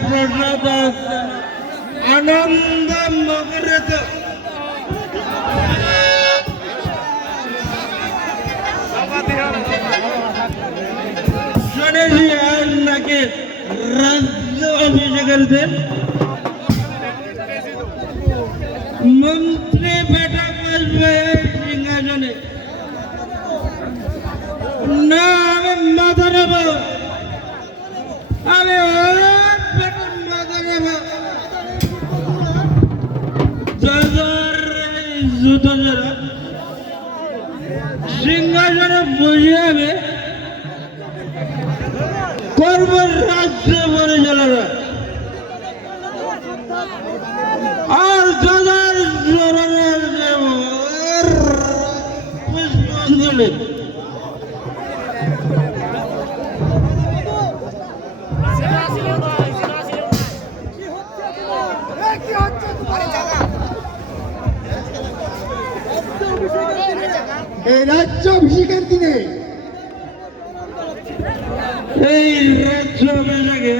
প্রসাদ আনন্দ মুখরিত শুনেছি আর নাকি রাজ্য অভিষেকের দিন মন্ত্রী বেটা বসবে সিংহাসনে। না আমি মাথা নেব, আমি মাথা নেব। জুতো যারা সিংহাসনে বসে আমি করব রাজ্য পরিচালনা। আর দাদার পুষ্পাঞ্জলি এই রাজ্য অভিষেকের দিনে এই রাজ্য অভিষেকে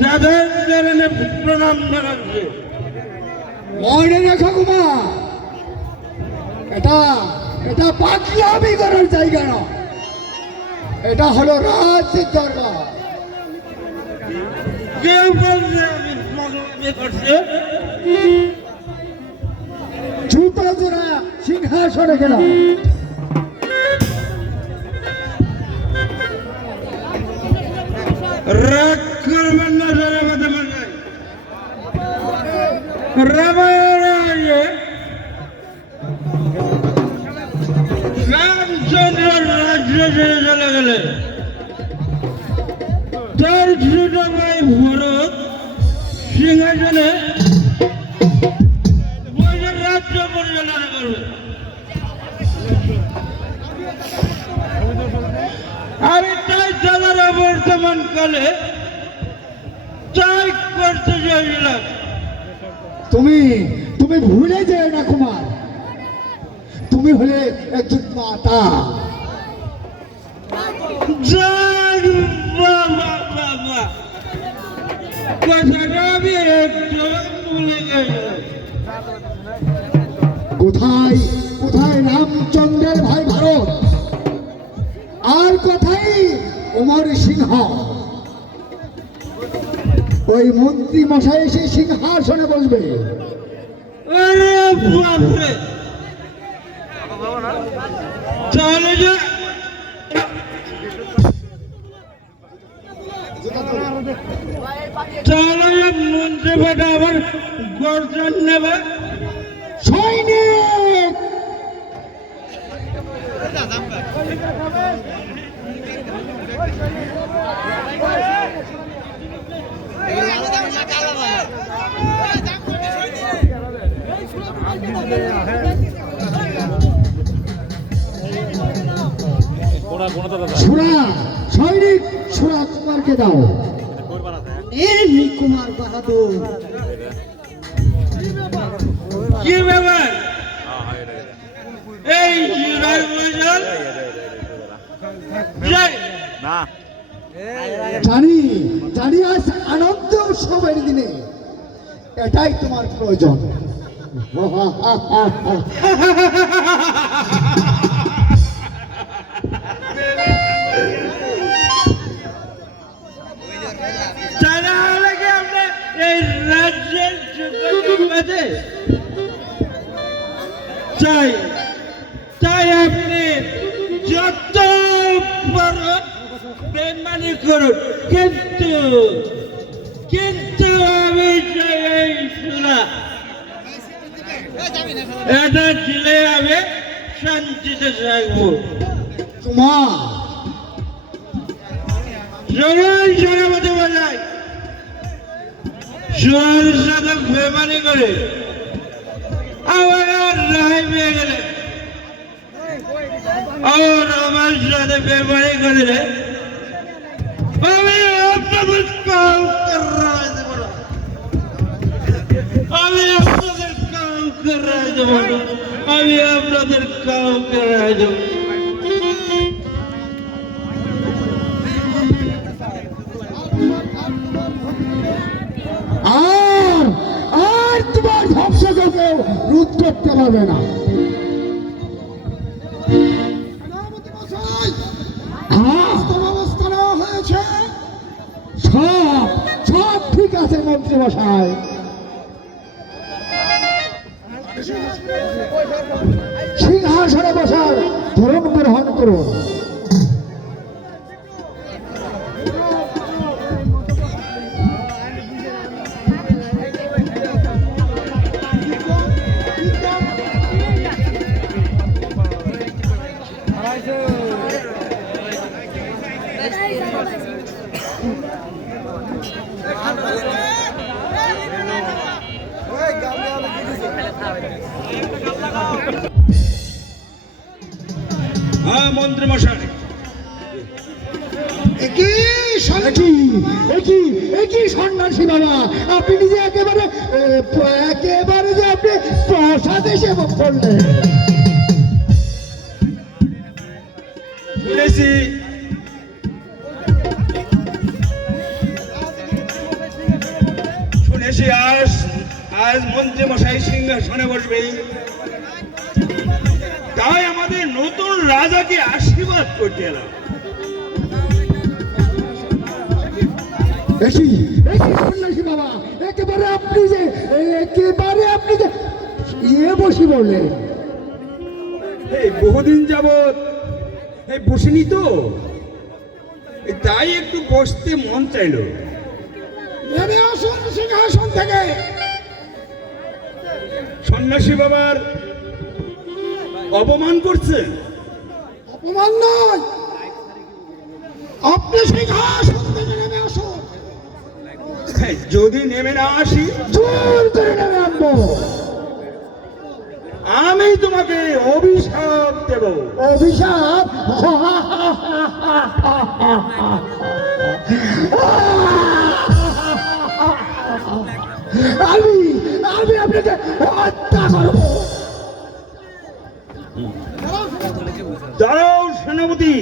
দাদার চরণে প্রণাম জানাচ্ছি। মনে রেখো কুমার, এটা এটা পাগলামি করার জায়গা না, এটা হলো রাজ্যের দরবার। কেউ বলছে আমি পাগলামি করছি? জুতা জোড়া সিংহাসনে গেলাম। রাগ করবেন না সারা কথা বলবেন। রামায়ণে রামচন্দ্র রাজ্য ছেড়ে চলে গেলে তার ছোট ভাই ভরত সিংহাসনে বসে রাজ্য পরিচালনা করবে। আমি তাই দাদার বর্তমান কালে তাই করতে চাইছিলাম। তুমি তুমি ভুলে যেও না কুমার, তুমি হলে একজন মাতা। যাক বাবা বাবা, কথাটা আমি একটু ভুলে গেলাম। কোথায় কোথায় রামচন্দ্রের ভাই ভারত, আর কোথায় অমর সিংহ? ওই মন্ত্রী মশাই এসে সিংহাসনে বসবে। আরে বাপরে, চলে যা। চলে যা, মন্ত্রী বেটা আবার গর্জন নেবে। সৈনিক সুরা, সৈনিক সুরা কুমারকে দাও। এমনি কুমার বাহাদুর। কি ব্যাপার? এই জানি জানি আজ আনন্দ উৎসবের দিনে এটাই তোমার প্রয়োজন। তাহলে কি আমরা এই রাজ্যের মাঝে চাই, তাই আপনি যত বড় বেমানি করুন, কিন্তু কিন্তু আমি চাই এই শোনা, এটা দিলে আমি শান্তিতে থাকবো। তোমার সবাই মতো বলাই সোনার সাথে বেমানি করে আমার রায় পেয়ে গেলে, আর আমার সাথে বেমানি করে আমি আপনাদের কাম করাই দেব না, আমি আপনাদের কাম করাই দেব না, আমি আপনাদের কাম করাই দেব। আমার ভক্তকে কেউ রোধ করতে পারবে না। হ্যাঁ, ব্যবস্থা নেওয়া হয়েছে, সব সব ঠিক আছে মন্ত্রী মশাই। সিংহাসনে বসার ধরন গ্রহণ করুন। হ্যাঁ মন্ত্রী মশাই, একই সন্ন্যাসী বাবা, আপনি যে একেবারে একেবারে যে আপনি প্রসাদ এসে করলেন। শুনেছি শুনেছি আজ আজ মন্ত্রী মশাই সিংহাসনে বসবে, তাই আমাদের নতুন রাজাকে আশীর্বাদ করতে এলাম। সন্ন্যাসী বাবা, একেবারে আপনি যে বসি বললেন। এই বহুদিন যাবৎ এই বসিনি তো, তাই একটু বসতে মন চাইলো। নেমে আসুন সিংহাসন থেকে। সন্ন্যাসী বাবার অপমান করছে। অপমান নয়, আপনি সিংহাসন থেকে নেমে আসুন। যদি নেমে না আসি, জোর করে নেমে আনবো। আমি তোমাকে অভিশাপ দেব। অভিশাপ? আমি আমি আপনাকে হত্যা করব। দাঁড়াও সেনাপতি,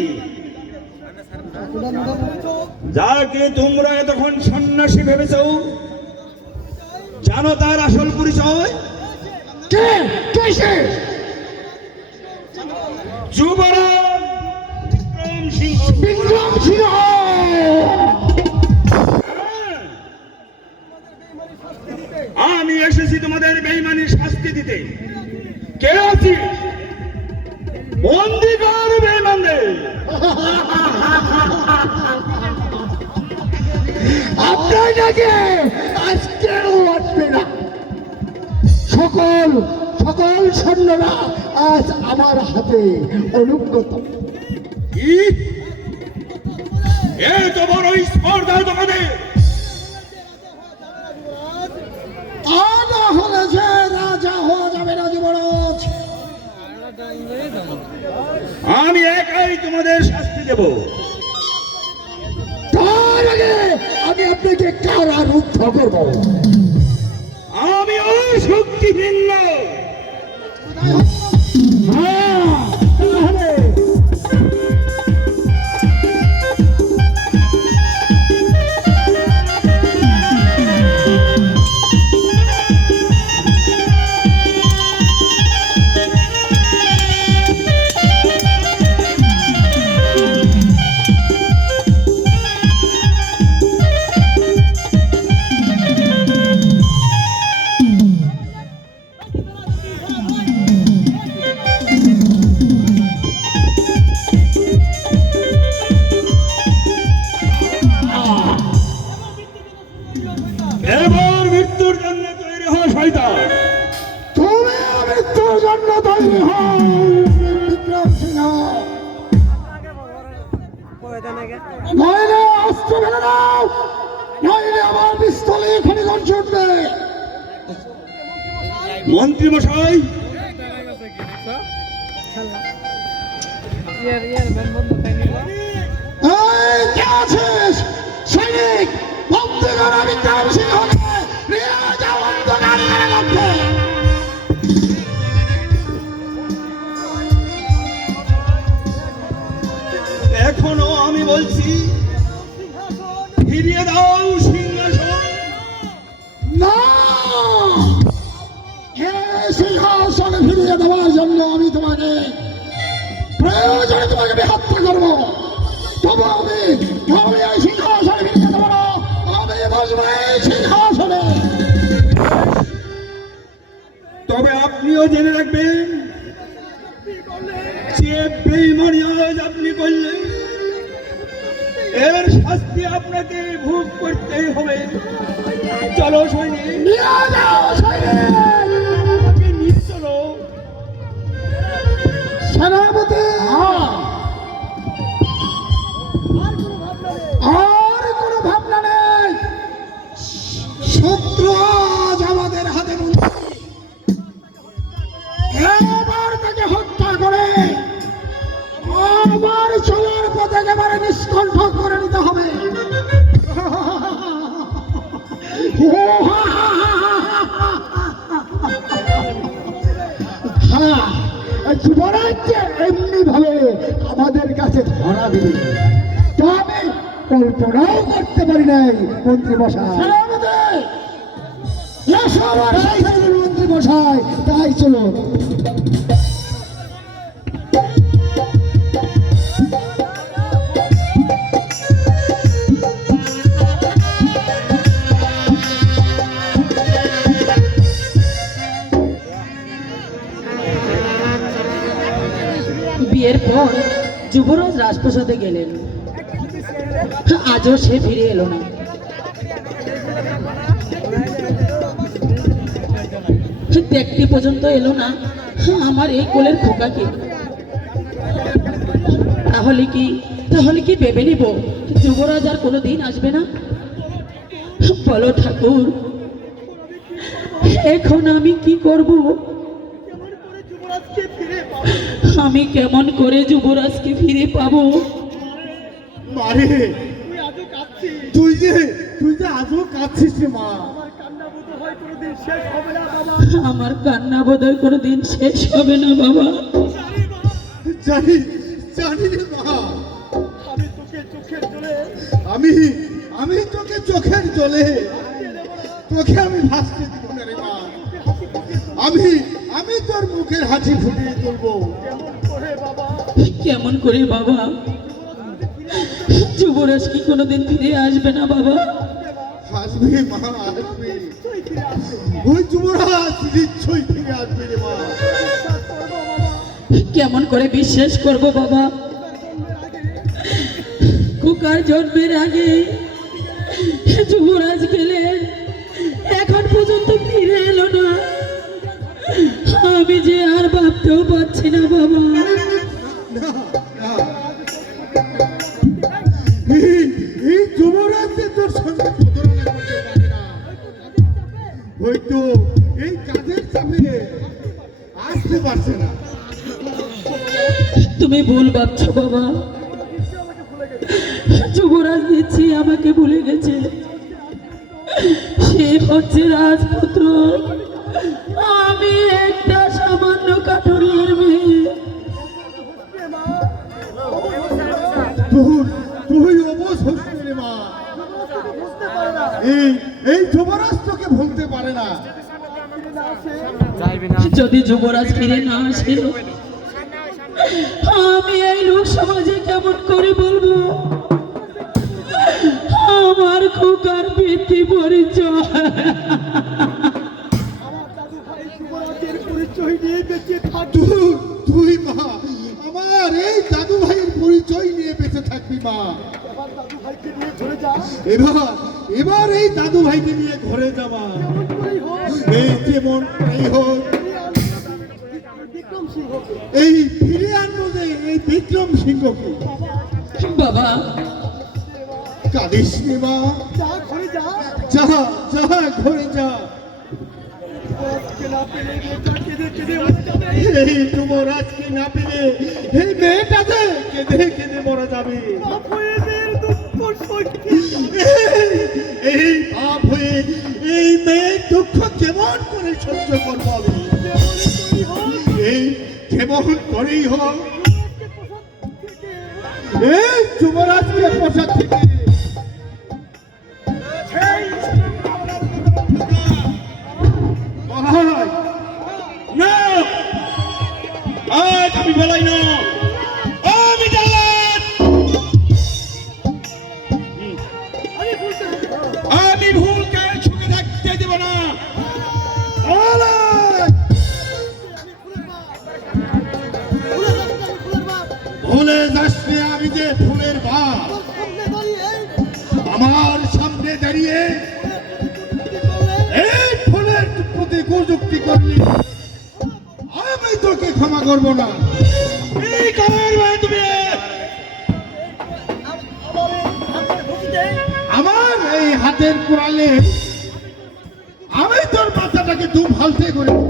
যাকে তোমরা এতক্ষণ সন্ন্যাসী ভেবেছ, জানো তার আসল পরিচয়? কে কে সে? যুবরাজ বিক্রম সিংহ। বিক্রম সিংহ। আমি এসেছি তোমাদের বেঈমানির শাস্তি দিতে। কে আছিস? বন্দি কর বেঈমানদের। আপনাকে আজকেও আসবে না। সকল সকল সৈন্যরা আজ আমার হাতে অনুগত। কি? এত বড় স্পর্ধা তোমাদের? তা না হলে যে রাজা হওয়া যাবে না যুবরাজ। আমি একাই তোমাদের শাস্তি দেব। তার আগে আমি আপনাকে কারারুদ্ধ করব। আমি অশক্তিহীন নই। তাহলে এবার মৃত্যুর জন্য তৈরি হওয়া শয়তান। তুমি মৃত্যুর জন্য তৈরি হও বিক্রম সিংহ। নইলে অস্ত্র ফেলে দাও, নইলে আমার পিস্তলে এখানে গর্জে উঠবে। মন্ত্রী মশাই, এই কে আছিস? সৈনিক, বন্দী কর বিক্রম সিংহকে, নিয়ে যাও অন্ধকারের মধ্যে। এখনো আমি বলছি, ফিরিয়ে দাও সিংহাসন। না, তোকে আমি হত্যা করবো, তবু আমি তাহলে এই সিংহাসনে ফিরে যেতে পারো, আমি বসবো এই সিংহাসনে। তবে আপনিও জেনে রাখবেন, যে বেঈমানি আজ আপনি করলেন এর শাস্তি আপনাকে ভোগ করতেই হবে। চলো সৈনিক, নিয়ে যাও সৈনিক। আমাকে নিয়ে চলো। সেনাপতি, আর কোনো ভাবনা নেই, শত্রু আজ আমাদের হাতে বন্দী। এবার তাকে হত্যা করে আমার চলার পথে একেবারে নিষ্কণ্ঠ করে নিতে হবে। হ্যাঁ, যুবরাজকে এমনি ভাবে আমাদের কাছে ধরা দিবে, তা আমি কল্পনাও করতে পারি নাই মন্ত্রী মশাই। মন্ত্রী মশাই, তাই চলো। বিয়ের পর যুবরাজ রাজপ্রাসাদে গেলেন, আজও সে ফিরে এলো না। দেখতে পর্যন্ত এলো না আমার এই কোলের খোকাকে। তাহলে কি ভেবে নিব যুবরাজ আর কোনোদিন আসবে না? বলো ঠাকুর, এখন আমি কি করব? আমি কেমন করে যুবরাজকে ফিরে পাবো? মারে, তুই যে আজও কাঁদছিস রে মা। আমার কান্না বোধহয় কোনোদিন শেষ হবে না বাবা। জানি রে মা, আমি তোকে চোখের জলে তোকে আমি ভাসতে দিব না রে মা। আমি তোর মুখের হাসি ফুটিয়ে তুলবো। কেমন করে বাবা? যুবরাজ কি কোনোদিন ফিরে আসবে না বাবা? আসবে মা, আসবে। ওই যুবরাজ নিশ্চয়ই ফিরে আসবে রে মা। কেমন করে বিশ্বাস করব বাবা? খোকার জন্মের আগে যুবরাজ গেলেন, এখন পর্যন্ত ফিরে এলো না। আমি যে আর ভাবতেও পারছি না বাবা। এই যুবরাজ তোর সঙ্গে প্রতারণা করতে পারে না, হয়তো এই কাজের চাপে আসতে পারছে না। তুমি ভুল ভাবছো বাবা। যুবরাজ দিচ্ছি আমাকে ভুলে গেছে। সে হচ্ছে রাজপুত্র, আমি একটা সামান্য কাঠুরিয়ার মেয়ে। তুই অবশ হচ্ছে রে মা। এই যুবরাজ তোকে ভুলতে পারে না। যদি যুবরাজ ফিরে না আসে, আমি এই লোক সমাজে কেমন করে বলবো আমার খোকার বৃত্তি পরিচয়? তুই মা আমার এই দাদু ভাইয়ের পরিচয় নিয়ে বেঁচে থাকবি মা। এবার এই দাদু ভাইকে নিয়ে ঘরে যাবা। এই যেমন হোক, এই ফিরে আনবো যে এই বিক্রম সিংহকে। বাবা কাঁদিস রে মা, যা ঘরে যা। এই যুবরাজকে না পেলে এই মেয়েটাকে কেঁদে কেঁদে মরা যাবে। এই পাপ হয়ে এই মেয়ের দুঃখ কেমন করে সহ্য করবো আমি? এই কেমন করেই হোক এই যুবরাজকে পোশাক থেকে আজ আমি বলাই না, আমি ভুলে যাসনি আমি যে ফুলের বাপ। আমার সামনে দাঁড়িয়ে এই ফুলের প্রতি কুযুক্তি করলি, আমি তোকে ক্ষমা করব না। এই কার ভাই তুমি? আমার এই হাতের কোড়ালে আমি তোর মাথাটাকে দু ফালতে করে দেব।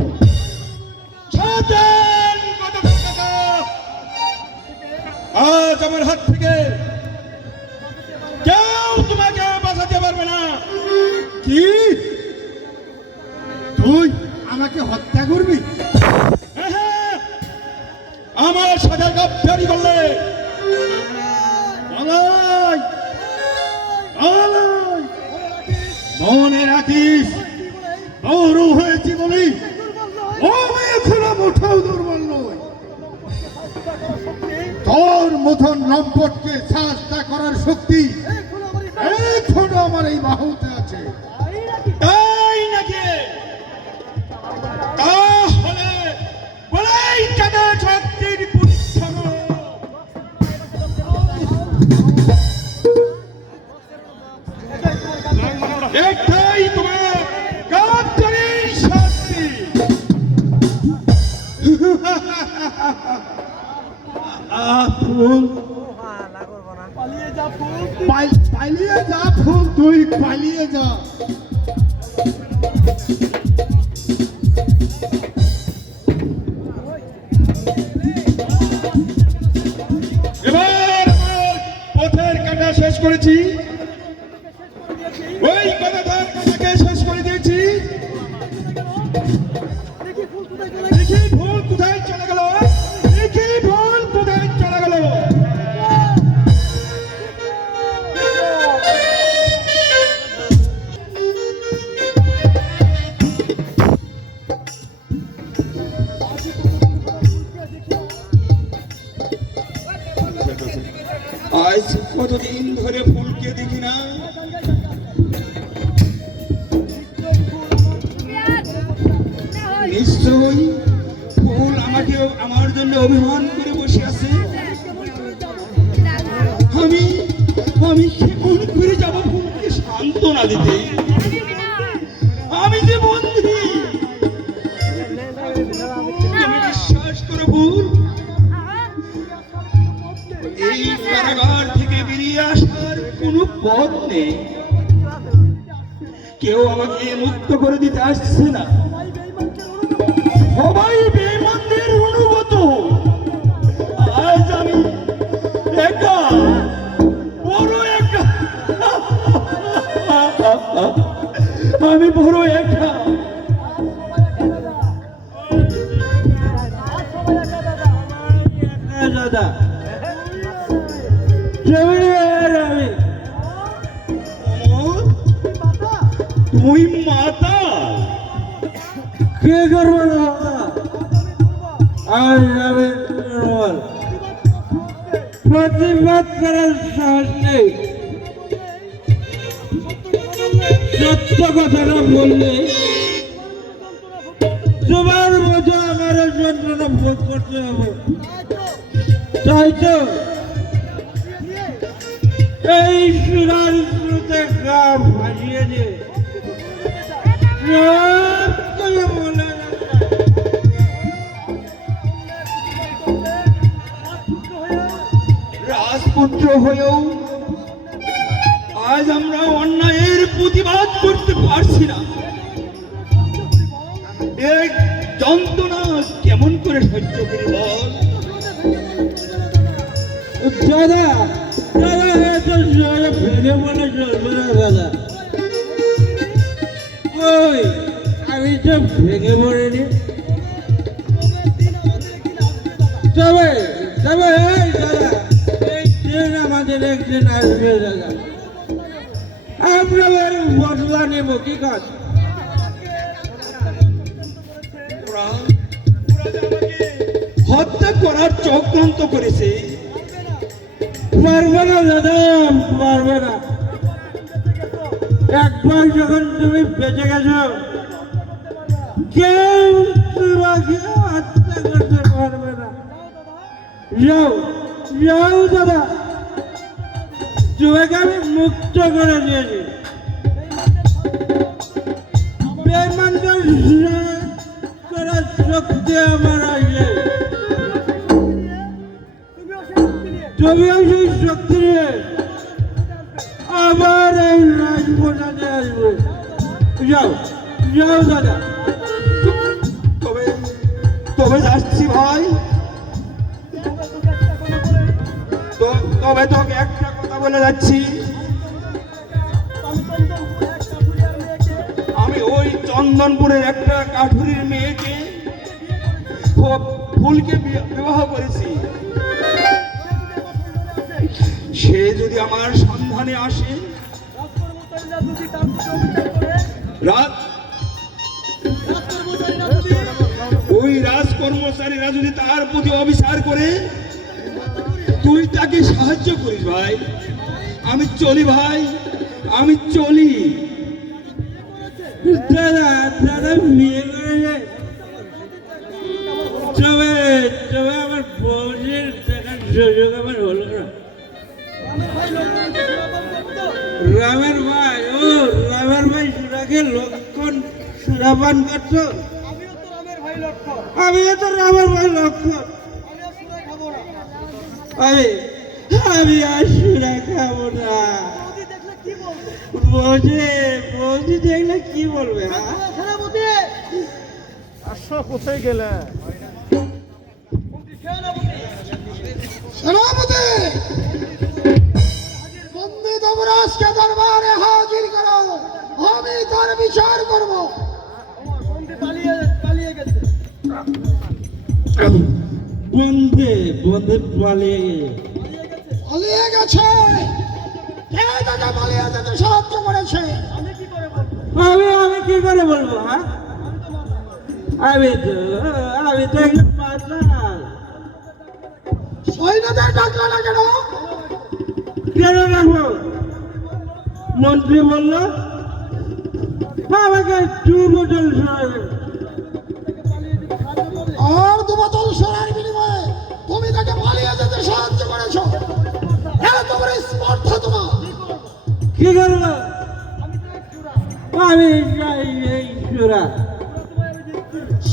সাবধান, কথা বলতে দাও। আজ আমার হাত থেকে কেউ তোমাকে বাঁচাতে পারবে না। কি তুই আমাকে হত্যা করবি? হ্যাঁ, হ্যাঁ, আমার সাথে গাদ্দারি করলে পালাই, পালাই। মনে রাখিস, বড় হয়েছি বলি আমি এখনো মোটেও দুর্বল নই। তোর মতন লম্পটকে শাস্তা করার শক্তি এখনো আমার এই বাহুতে আছে। তাই নাকি? তাহলে বলাই কাদা শক্তির পুচ্ছম। এটাই তোমার গাদ্দারির শাস্তি। ফুল পালিয়ে যা, ফুল তুই পালিয়ে যা। এবার আমার পথের কাটা শেষ করেছি, ওই গদাধর কাটাকে শেষ করে দিয়েছি। দেখি ভুল কোথায় চলে গেল, দেখি ভুল কোথায় চলে গেল। আজ কতদিন ধরে ফুলকে দেখি না। নিশ্চয়ই ফুল আমাকে আমার জন্য অভিমান করে বসে আছে। আমি আমি কেমন করে যাব ফুলকে সান্ত্বনা দিতে? আমি যে বন্ধু, তুমি বিশ্বাস করো ফুল, এই কারাগার থেকে বেরিয়ে আসার কোনো পথ নেই। কেউ আমাকে মুক্ত করে দিতে আসছে না, সবাই বেঈমানদের অনুগত। আজ আমি একা, বড় একা, আমি বড় একা। দাদা তুই মাতা কে করবো না? আমি প্রতিবাদ করার সাহস নেই। সত্য কথাটা বললে তোমার মতো আমার যন্ত্রণা ভোগ করতে হবে। তাই তো এই সুরার স্রোতে গা ভাসিয়ে দিয়ে রাজপুত্র হয়েও আজ আমরা অন্যায়ের প্রতিবাদ করতে পারছি না। এই যন্ত্রণা কেমন করে সহ্য করি বল? দাদা ভেঙে বলে চলবে না দাদা। ওই আমি তো ভেঙে পড়িনি। তবে তবে এই দাদা, এই দিন আমাদের একদিন আসবে দাদা, আমরা এর বদলা নেব। কি কাজ হত্যা করার চক্রান্ত করেছে? পারবে না দাদা, পারবে না। একবার যখন তুমি বেঁচে গেছো, কেউ তোমাকে হত্যা করতে পারবে না। যাও যাও দাদা, তোমাকে আমি মুক্ত করে দিয়েছি। বেঈমানকে করার শক্তি আমার আছে। তুমিও সেই শক্তি নিয়ে আবার এই রাজপ্রাসাদে আসবে। যাও যাও দাদা। তবে তবে যাচ্ছি ভাই। তবে তোকে একটা কথা বলে যাচ্ছি, আমি ওই চন্দনপুরের একটা কাঠুরির মেয়েকে ফুলকে বিবাহ করেছি। সে যদি আমার সন্ধানে আসে, রাত ওই রাজকর্মচারীরা যদি তার প্রতি অবিচার করে, তুই তাকে সাহায্য করিস ভাই। আমি চলি ভাই, আমি চলি। দাদা দাদা বিয়ে করেছে। তবে তবে আমার বউজির দেখার সুযোগ আমার হলো না। রামের ভাই, ও রামের ভাই সুরাকে লক্ষণ সুরাপান করছো। আমিও তো রামের ভাই লক্ষণ। আমি আর সুরা খাবো না। বৌদি দেখলে কি বলবে? কোথায় গেলে সেনাপতি, বন্দী যমরাজকে দরবারে হাজির করো, আমি তার বিচার করব। বন্দে বন্দে পালিয়ে পালিয়ে গেছে। কে তাকে পালিয়ে যেতে সাহায্য করেছে? আমি কি করে বলবো? হ্যাঁ, আমি তো একজন পাগল। সৈন্যদের ডাকলে না কেন? কেন রাখবো? মন্ত্রী বললো আমাকে 2 বোতল শরাবে। আর 2 বোতল সোনার বিনিময়ে তুমি তাকে পালিয়ে যেতে সাহায্য করেছো। তোমার স্পর্ধা তোমার। কি করবো? আমি চাই এই সুরা।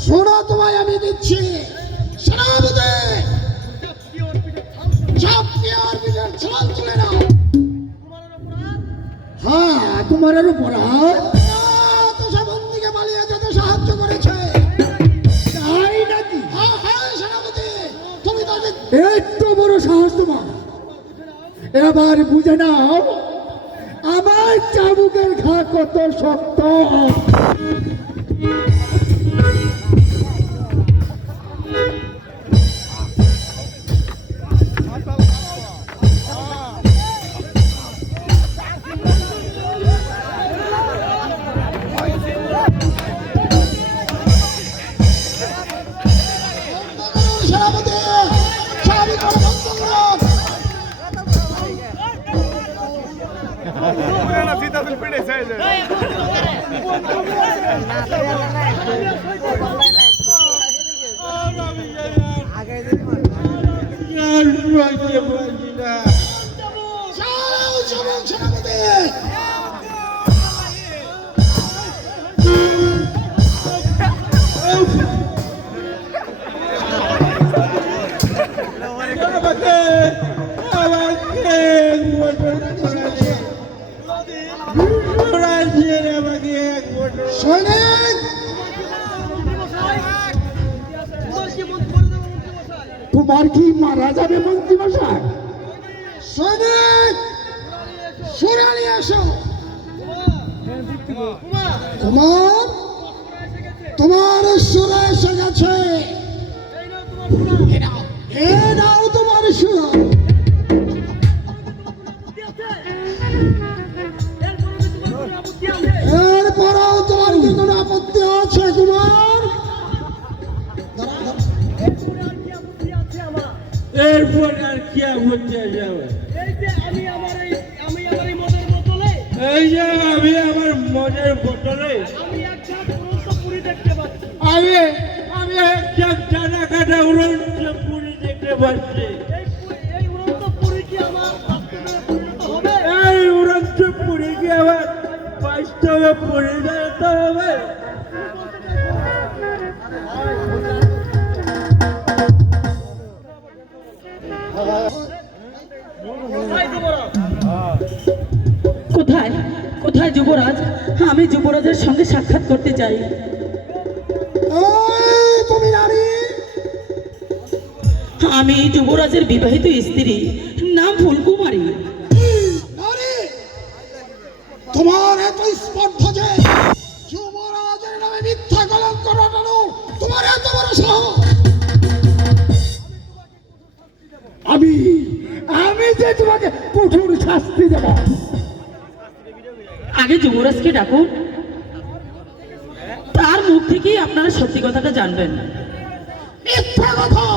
সোনা তোমায় আমি দিচ্ছি। সেনাপতি, চাপকে আর বিজয়ের ছাল তুলে নাও। হ্যাঁ, তোমার অপরাধ। তো সে বন্দীকে পালিয়ে যেতে সাহায্য করেছে। তাই নাকি? হ্যাঁ হ্যাঁ সেনাপতি, তুমি তাকে এত বড় সাহস তোমার। এবার বুঝে নাও আমার চাবুকের ঘা কত শক্ত। সেনাপতি, চাবি করে বন্ধ করুন। চাও চলুন সেনাপতি। সৈনিক, তোমার কি মারা যাবে মন্ত্রী মশাই? সৈনিক, সুরা নিয়ে আসো। তোমার সুরা এসে গেছে। এ নাও তোমার সুরা। এরপরেও তোমার কি কোনো আপত্তি আছে কুমার? এরপর আর কি আপত্তি আছে আমার? এই যে আমি আমার মদের বোতলে আমি একটা টানা কাটা উড়ন্ত পুরি দেখতে পাচ্ছি। কি আবার বাস্তবে পরিণত হবে? কোথায় কোথায় যুবরাজ? আমি যুবরাজের সঙ্গে সাক্ষাৎ করতে চাই। এই তুমি নারী, আমি যুবরাজের বিবাহিত স্ত্রী, নাম ফুলকুমারী। নারী, তোমার এত স্পর্ধা যে যুবরাজের নামে মিথ্যা কলঙ্ক রটানো, তোমার এত বড় সাহস! আমি আমি যে তোমাকে কঠোর শাস্তি দেব। আগে যুবরাজকে ডাকুন, তার মুখ থেকেই আপনারা সত্যি কথাটা জানবেন। মিথ্যা কথা!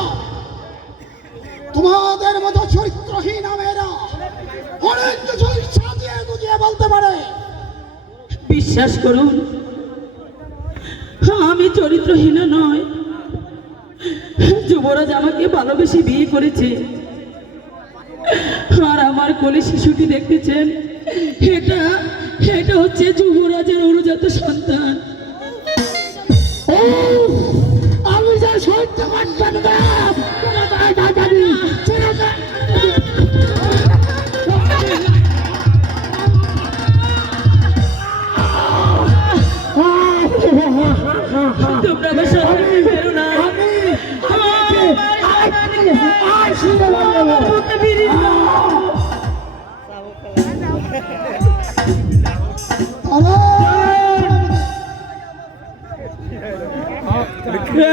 তোমাদের মতো চরিত্রহীন মেয়েরা অনেক কিছু সাজিয়ে গুজিয়ে বলতে পারে। বিশ্বাস করুন, আমি চরিত্রহীন নয়। যুবরাজ আমাকে ভালোবেসে বিয়ে করেছে, আর আমার কোলে শিশুটি দেখতেছেন, এটা এটা হচ্ছে যুবরাজের অনুজাত সন্তান। আমি যা সত্য মানতাম না, তোমরা আমার সাথে ফেরো না।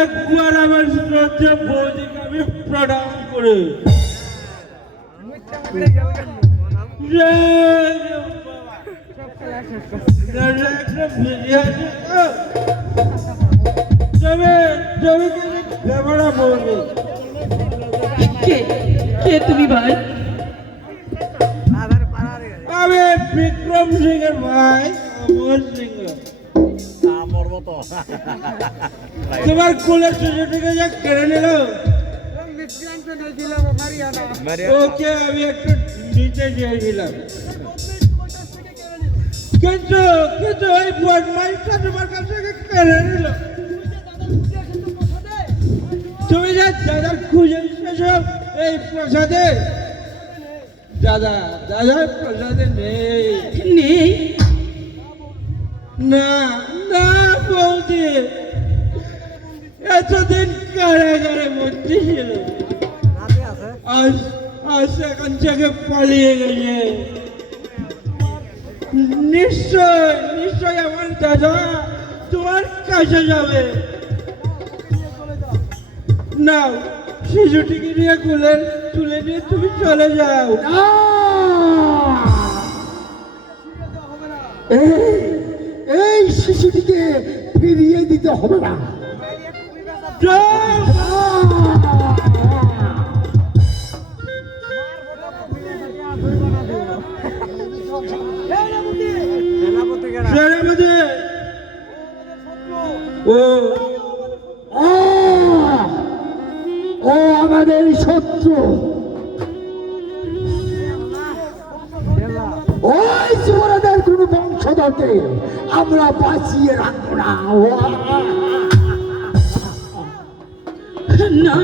একবার আমার শ্রদ্ধা বৌদিকে আমি প্রণাম করে কে কে তুমি ভাই? আমি বিক্রম সিং এর ভাই অমর সিং। তোমার কোলের শিশুটিকে যা কেড়ে নিল, ওকে আমি একটু নিচে দিয়েছিলাম, কিন্তু কিন্তু ওই বদমাইশটা তোমার কাছ থেকে কেড়ে নিল। তুমি যে দাদা খুঁজে এসেছো এই প্রসাদে, দাদা প্রসাদে নেই। নেই? না না বৌদি, এতদিন কারাগারে বন্দি ছিল, আজ আজ এখান থেকে পালিয়ে গেছে। নিশ্চয় আমার দাদা তোমার কাছে যাবে। নাও, শিশুটিকে নিয়ে তুলে নিয়ে তুমি চলে যাও। এই শিশুটিকে ফিরিয়ে দিতে হবে না। ও আমাদের শত্রু, ওই যুবরাজের কোন বংশধরকে আমরা বাঁচিয়ে রাখবো না। না,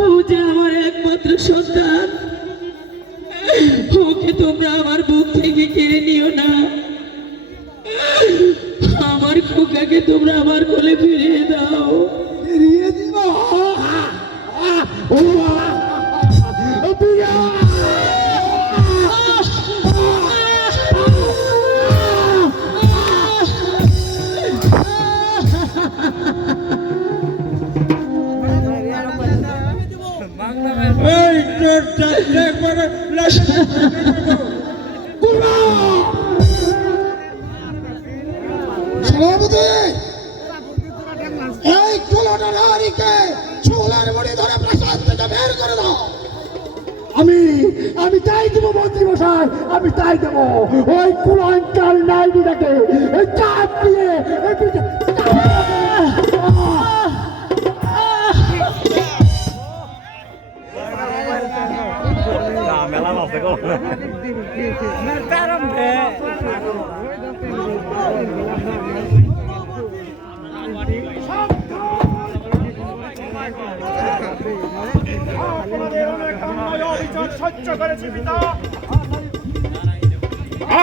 ও যে আমার একমাত্র সন্তান, ওকে তোমরা আমার বুক থেকে কেড়ে নিও না। আমার খোকাকে তোমরা আমার কোলে ফিরিয়ে দাও। ফিরিয়ে দিব? এই তোর চাকরি একবারে সভাপতি, এই কুলোটা নারীকে চুলের মুড়ি ধরে প্রাসাদ থেকে বের করে দাও। আমি তাই দেবো মন্ত্রী মশাই, আমি তাই দেবো। ওই কুলঙ্কার নারীটাকে চাপ দিয়ে মেলা সহ্য করেছি পিতা,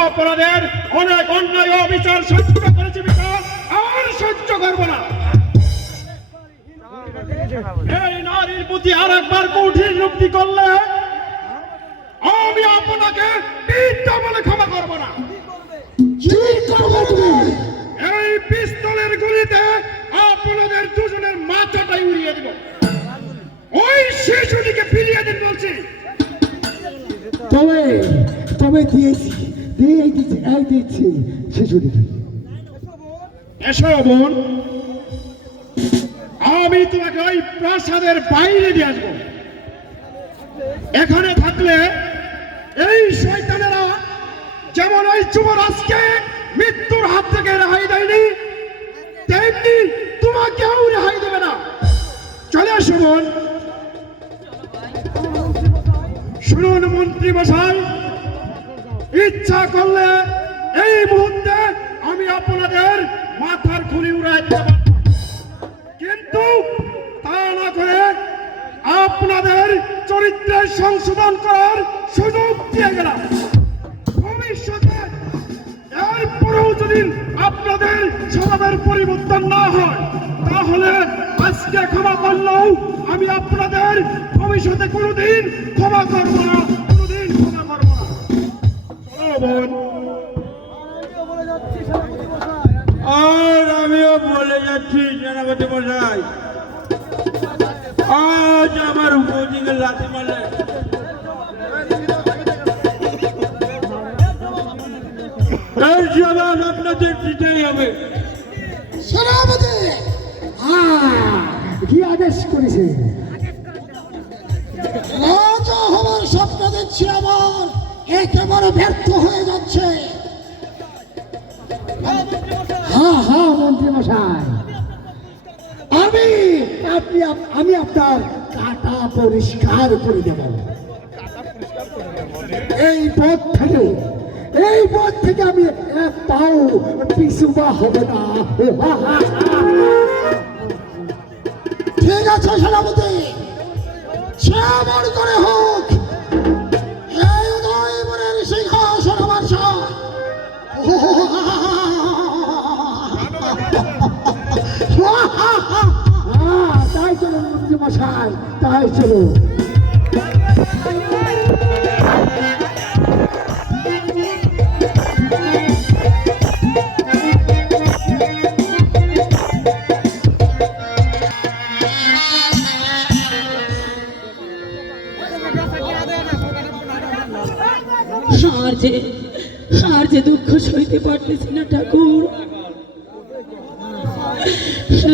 আপনাদের অনেক অন্যায় ও বিচার সহ্য করেছি পিতা, আর সহ্য করব না। এই নারীর প্রতি আর একবার কঠিন যুক্তি করলে আমি আপনাকে পিতা বলে ক্ষমা করব না। কি করবে তুমি? এই পিস্তলের গুলিতে আপনাদের দুজনের মাথাটাই উড়িয়ে দেব। ওই শিশুটিকে ফিরিয়ে দিন বলছি। তবে তবে দিয়েছি দিচ্ছি শিশুটিকে। এসো বোন, আমি তোমাকে ওই প্রাসাদের বাইরে দিয়ে আসবো। এখানে থাকলে এই শয়তানেরা যেমন ওই যুবরাজকে মৃত্যুর হাত থেকে রেহাই দেয়নি, তেমনি তোমাকেও রেহাই দেবে না। চলে আসো বোন। শুনুন মন্ত্রী মশাই, ইচ্ছা করলে এই মুহূর্তে আমি আপনাদের মাথার খুলি উড়াই দিতে পারব, কিন্তু তা না করে আপনাদের চরিত্রের সংশোধন করার সুযোগ দিয়ে গেলাম। ভবিষ্যতে এরপরেও যদি আপনাদের স্বভাবের পরিবর্তন না হয়, তাহলে আজকে ক্ষমা করলেও আমি আপনাদের ভবিষ্যতে কোনোদিন ক্ষমা করব না, কোনোদিন ক্ষমা করব না। চলো বোন। আর আমিও বলে যাচ্ছি সেনাপতি মশাই, আজ আমার উপদিকে লাথি মারলে এর জবাব আপনাদের দিতেই হবে। সেনাপতি কি আদেশ করেছে? রাজা হওয়ার স্বপ্ন দেখছি আমার একেবারে ব্যর্থ হয়ে যাচ্ছে। হ্যাঁ মন্ত্রী মশাই, আমি আপনার কাটা পরিষ্কার করে দেব। এই পথ থেকে আমি এক পাও পিছু বা হবে না। ঠিক আছে সেনাপতি, সেমন করে হোক। এই উদয়পুরের সিংহাসন আমার চাই। তাই চলুন মন্ত্রী মশাই, তাই চলুন। আর যে দুঃখ সইতে পারতেছি না ঠাকুর।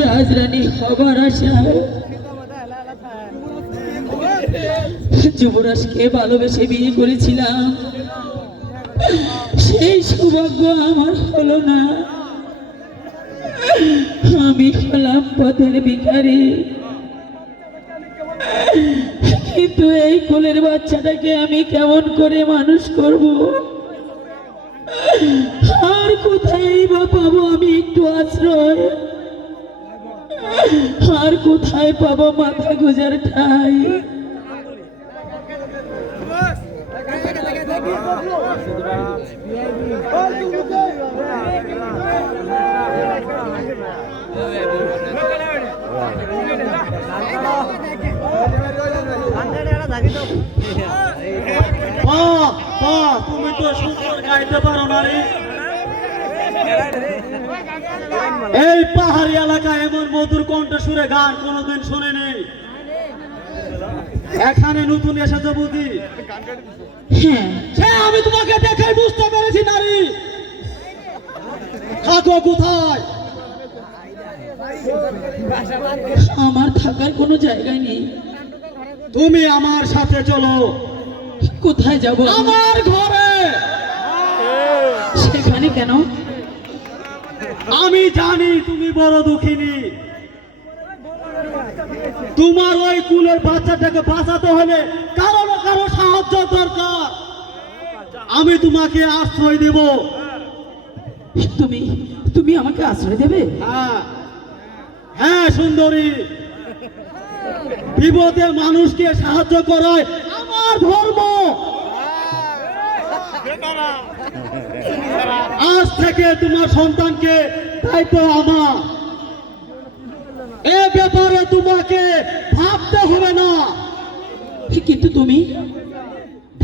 রাজরানী হবার আশায় যুবরাজকে ভালোবেসে বিয়ে করেছিলাম, সেই সৌভাগ্য আমার হলো না। আমি হলাম পথের ভিখারি। কিন্তু এই কোলের বাচ্চাটাকে আমি কেমন করে মানুষ করব? আর কোথায় বা পাবো আমি একটু আশ্রয়? আর কোথায় পাবো মাথা গুজার ঠাই? তুমি তো সুন্দর গাইতে পারো না রে। এই পাহাড়ি এলাকায় এমন মধুর কণ্ঠ সুরে গান কোনোদিন শুনিনি। এখানে নতুন এসেছো বুঝি? হ্যাঁ, আমি তোমাকে দেখে বুঝতে পেরেছি নারী। থাকো কোথায়? আমার থাকার কোনো জায়গায় নেই। তুমি আমার সাথে চলো। কোথায় যাব? আমার ঘরে। সেখানে কেন? আমি জানি তুমি বড় দুঃখিনী। তোমার ওই কুলের বাচ্চাটাকে বাঁচাতে হলে কারো না কারো সাহায্য দরকার। আমি তোমাকে আশ্রয় দেব। তুমি আমাকে আশ্রয় দেবে? হ্যাঁ সুন্দরী, বিপদে মানুষকে সাহায্য করায় আমার আমার ধর্ম। আজ থেকে তোমার সন্তানকে দায়িত্ব আমার। এ ব্যাপারে তোমাকে ভাবতে হবে না। কিন্তু তুমি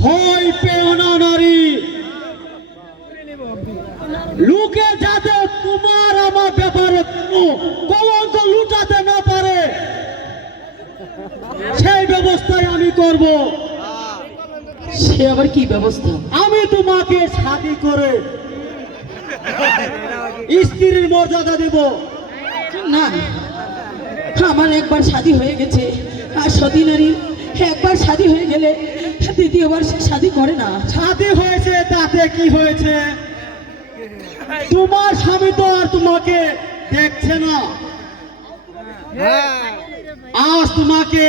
ভয় পেও না নারী। লোকে যাতে তোমার আমার ব্যাপারে কোনো কলঙ্ক লুটাতে না পারে সেই ব্যবস্থাই আমি করব। সে আবার কি ব্যবস্থা? আমি তোমাকে শাদী করে স্ত্রীর মর্যাদা দেব। না, আমার একবার শাদী হয়ে গেছে, আর সতী নারীর একবার শাদী হয়ে গেলে দ্বিতীয়বার সে শাদী করে না। শাদী হয়েছে তাতে কি হয়েছে? তোমার স্বামী তো আর তোমাকে দেখছে না। আজ তোমাকে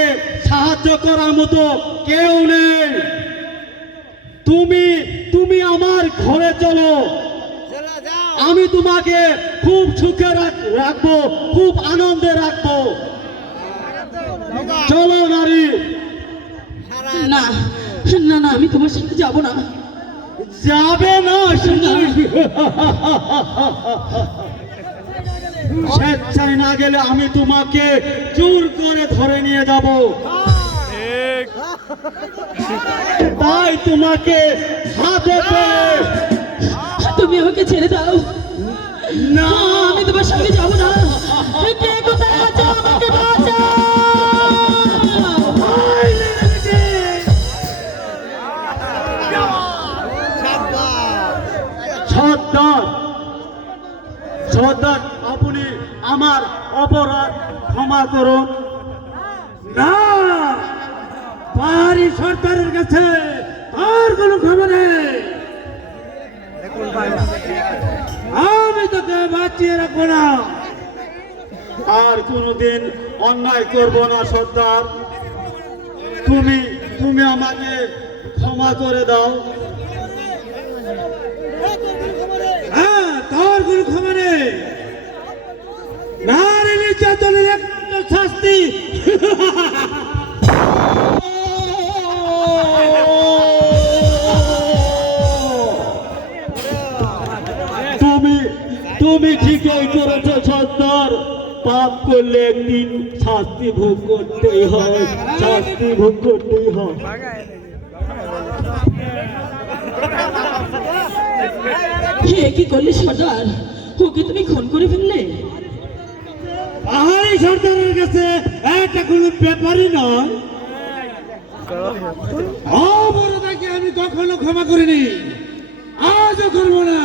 সাহায্য করার মতো কেউ নেই। তুমি তুমি আমার ঘরে চলো, আমি তোমাকে খুব সুখে রাখবো, খুব আনন্দে রাখবো। চলো নারী। না না না, আমি তোমার সাথে যাব না। যাবে না? স্বেচ্ছায় না গেলে আমি তোমাকে জোর করে ধরে নিয়ে যাব। তাই তোমাকে হাতে পেয়ে তুমি আমাকে ছেড়ে দাও। না, আমি তোমার সঙ্গে যাব না। কে কোথায় আছো? আমাকে বাঁচাও। সর্দার, সর্দার আপনি আমার অপরাধ ক্ষমা করুন। না, পাহাড়ি সর্দারের কাছে আর কোনো ক্ষমা নেই। আমি তোকে বাঁচিয়ে রাখবো না। আর কোনোদিন অন্যায় করব না সর্দার। তুমি তুমি আমাকে ক্ষমা করে দাও। হ্যাঁ, তোর কোনো ক্ষমা নেই। নারী নির্যাতনের একটা শাস্তি তুমি তুমি ঠিকই করেছো সর্দার। পাপ করলে একদিন শাস্তি ভোগ করতেই হয়, শাস্তি ভোগ করতেই হয়। কি করলে সর্দার? ওকে তুমি খুন করে ফেললে? পাহাড়ি সর্দারের কাছে এটা কোনো ব্যাপারই নয়। অপরাধীকে আমি কখনো ক্ষমা করিনি, আজও করবো না।